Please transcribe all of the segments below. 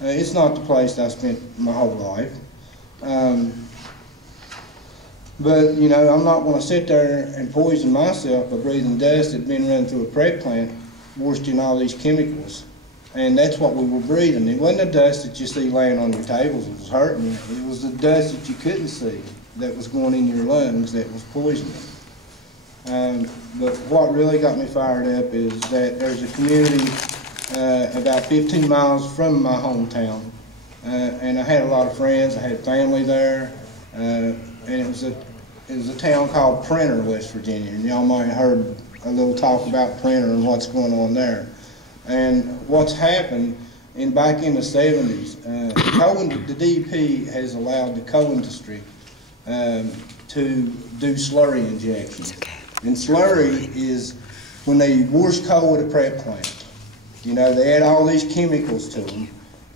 It's not the place I spent my whole life. But, you know, I'm not going to sit there and poison myself by breathing dust that's been run through a prep plant, washed in all these chemicals. And that's what we were breathing. It wasn't the dust that you see laying on your tables that was hurting you. It was the dust that you couldn't see that was going in your lungs that was poisoning. But what really got me fired up is that there's a community about 15 miles from my hometown. And I had a lot of friends. I had family there. And it was a town called Printer, West Virginia. And y'all might have heard a little talk about Printer and what's going on there. And what's happened back in the 70s, the DEP has allowed the coal industry to do slurry injections. And slurry is when they wash coal at a prep plant. You know, they add all these chemicals to them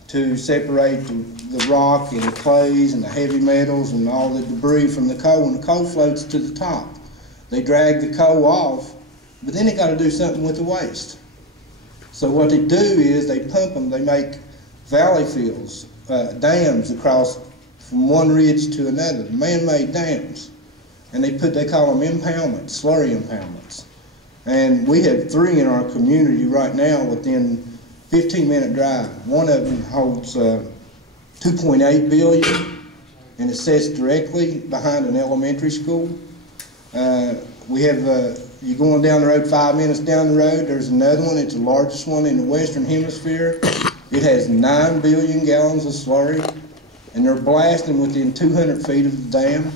to separate the rock and the clays and the heavy metals and all the debris from the coal, and the coal floats to the top. They drag the coal off, but then they got to do something with the waste. So what they do is they pump them, they make valley fills, dams across from one ridge to another, man-made dams. And they call them impoundments, slurry impoundments. And we have 3 in our community right now within 15-minute drive. One of them holds 2.8 billion, and it sits directly behind an elementary school. We have, you're going down the road 5 minutes down the road, there's another one. It's the largest one in the Western Hemisphere. It has 9 billion gallons of slurry, and they're blasting within 200 feet of the dam.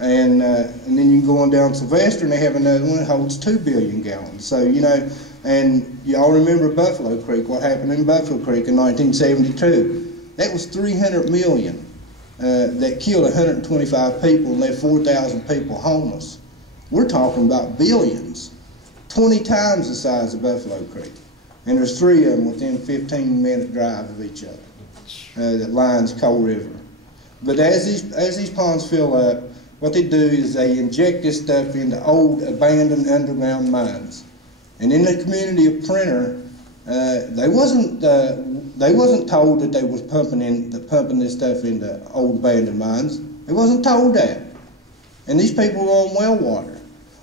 And then you go on down Sylvester, and they have another one that holds 2 billion gallons. So, you know, and y'all remember Buffalo Creek, what happened in Buffalo Creek in 1972. That was 300 million that killed 125 people and left 4,000 people homeless. We're talking about billions, 20 times the size of Buffalo Creek. And there's 3 of them within a 15-minute drive of each other that lines Coal River. But as these ponds fill up, what they do is they inject this stuff into old abandoned underground mines. And in the community of Printer, they wasn't told that they was pumping this stuff into old abandoned mines. They wasn't told that. And these people were on well water.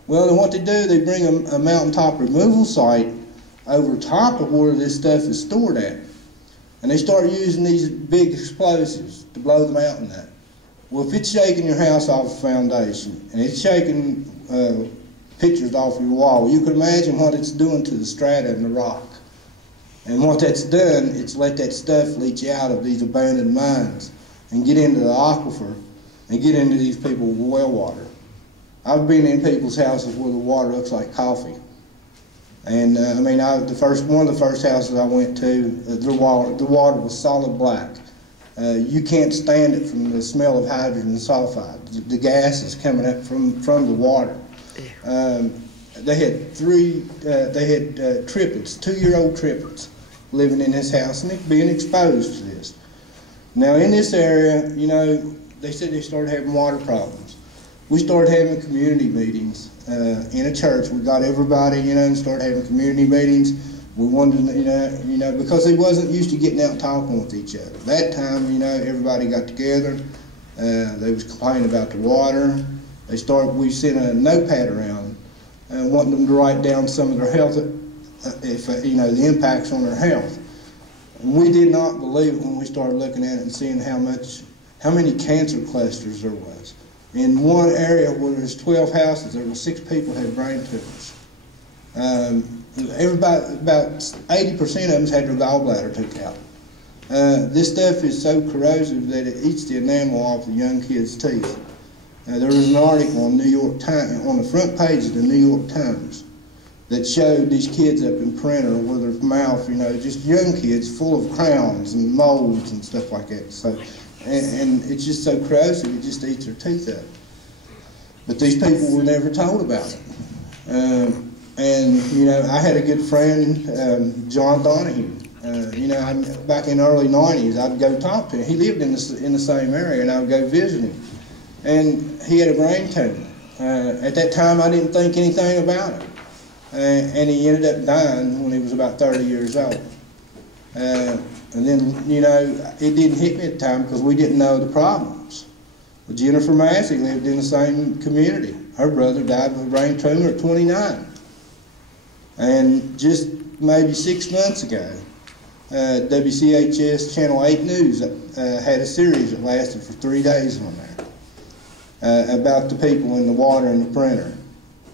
Well, then what they do, they bring a mountaintop removal site over top of where this stuff is stored at. And they start using these big explosives to blow the mountain up. Well, if it's shaking your house off the foundation, and it's shaking pictures off your wall, you can imagine what it's doing to the strata and the rock. And what that's done, it's let that stuff leach out of these abandoned mines and get into the aquifer and get into these people's well water. I've been in people's houses where the water looks like coffee. And I mean, one of the first houses I went to, the water was solid black. You can't stand it from the smell of hydrogen sulfide. The gas is coming up from the water. They had triplets, 2-year-old triplets, living in this house, and they're being exposed to this. Now in this area, you know, they said they started having water problems. We started having community meetings in a church. We got everybody, you know, and started having community meetings. We wanted to, you know, because they wasn't used to getting out and talking with each other. That time, you know, everybody got together. They was complaining about the water. We sent a notepad around wanting them to write down some of their health, you know, the impacts on their health. And we did not believe it when we started looking at it and seeing how many cancer clusters there was. In one area where there's 12 houses, there were 6 people who had brain tumors. Everybody, about 80% of them had their gallbladder took out. This stuff is so corrosive that it eats the enamel off the young kids' teeth. There was an article on New York Times, on the front page of the New York Times, that showed these kids up in Printer with their mouth, you know, just young kids full of crowns and molds and stuff like that. So, and it's just so corrosive, it just eats their teeth up. But these people were never told about it. And, you know, I had a good friend, John Donahue. You know, back in the early 90s, I'd go talk to him. He lived in the same area, and I would go visit him. And he had a brain tumor. At that time, I didn't think anything about it. And he ended up dying when he was about 30 years old. And then, you know, it didn't hit me at the time because we didn't know the problems. But Jennifer Massey lived in the same community. Her brother died of a brain tumor at 29. And just maybe 6 months ago, WCHS Channel 8 News had a series that lasted for 3 days on there about the people in the water and the printer.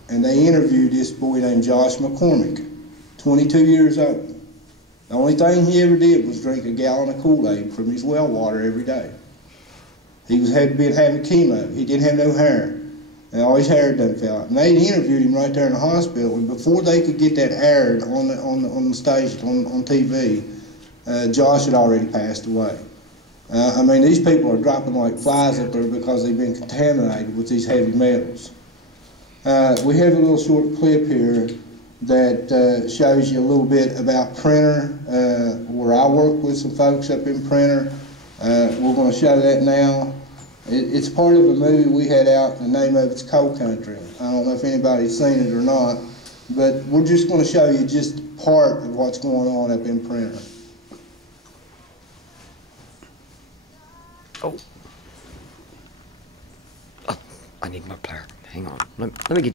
And they interviewed this boy named Josh McCormick, 22 years old. The only thing he ever did was drink a gallon of Kool-Aid from his well water every day. He had been having chemo. He didn't have no hair. And all his hair done fell out. And they interviewed him right there in the hospital. And before they could get that aired on the station, on TV, Josh had already passed away. I mean, these people are dropping like flies up there because they've been contaminated with these heavy metals. We have a little short clip here that shows you a little bit about Printer, where I work with some folks up in Printer. We're going to show that now. It's part of a movie we had out, the name of it's Coal Country. I don't know if anybody's seen it or not, but we're just going to show you just part of what's going on up in Printer. Oh, I need my plier. Hang on. Let me get